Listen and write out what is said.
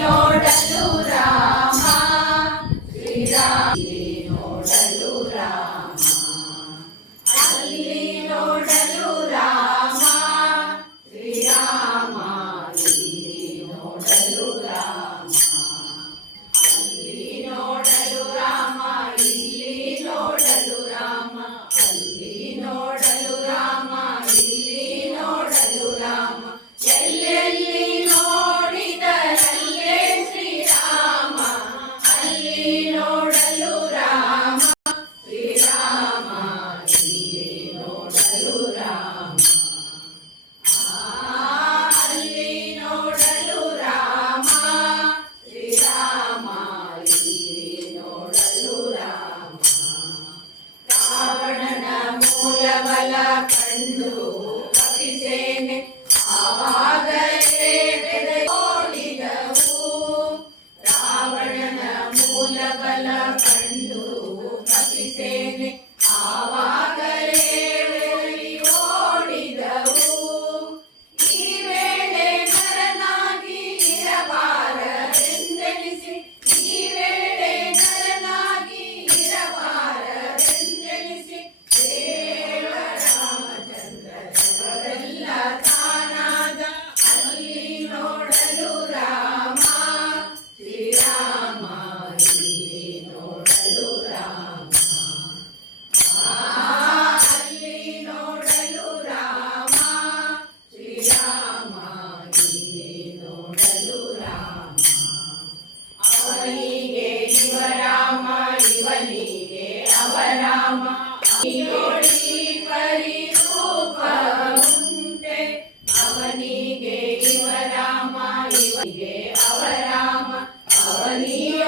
ನೋಡಲು ರಾಮ ಶ್ರೀರಾಮ ನೋಡಲು ರಾಮ ಅಲ್ಲಿ ನೋಡಲು ರಾಮ ಶ್ರೀರಾಮ ಇಲ್ಲಿ ನೋಡಲು ರಾಮ ಅಲ್ಲಿ ನೋಡಲು ರಾಮ ಇಲ್ಲಿ ನೋಡಲು ರಾಮ ಅಲ್ಲಿ ನೋಡಲು ರಾಮ ಇಲ್ಲಿ ನೋಡಲು ರಾಮ ಎಲ್ಲೆಲ್ಲಿ ನೋಡಿದರಲ್ಲೇ ಶ್ರೀರಾಮ ಅಲ್ಲಿ ನೋಡಲು ರಾಮ ಶ್ರೀರಾಮ ಇಲ್ಲಿ ನೋಡಲು ರಾಮ ಅಲ್ಲಿ ನೋಡಲು ರಾಮ ಶ್ರೀರಾಮ ಇಲ್ಲಿ ನೋಡಲು ರಾಮ ರಾವಣನ ಮೂಲಬಲ ಕಂಡು ಕಪಿಸೇನೆ ಆವಾಗಲೇ ಓಡಿದವು ರಾವಣನ ಮೂಲಬಲ ಕಂಡು ಕಪಿಸೇನೆ ಆವಾಗಲೇ ಓಡಿದವು ಈ ವೇಳೆ ನರನಾಗಿ ಇರಬಾರದೆಂದೆನಿಸಿ ಈ ವೇಳೆ ನರನಾಗಿ ಇರಬಾರದೆಂದೆನಿಸಿ ದೇವರಾಮಚಂದ್ರರೆಲ್ಲ ತಾನಾದ ಅಲ್ಲಿ ನೋಡಲು ರಾಮ ಶ್ರೀರಾಮ ಇಲ್ಲಿ ನೋಡಲು ರಾಮ ಅಲ್ಲಿ ನೋಡಲು ರಾಮ ಶ್ರೀರಾಮ ಇಲ್ಲಿ ನೋಡಲು ರಾಮ ಅವನಿಗೆ ಇವರಾಮ ಇವನಿಗೆ ಅವರಾಮ ನೋಡಿ ಪರಿರೂಪ ಉಂಟೆ ಅವನಿಗೆ ಇವರಾಮ ಇವನಿಗೆ ಅವರಾಮ ಅವನಿಗೆ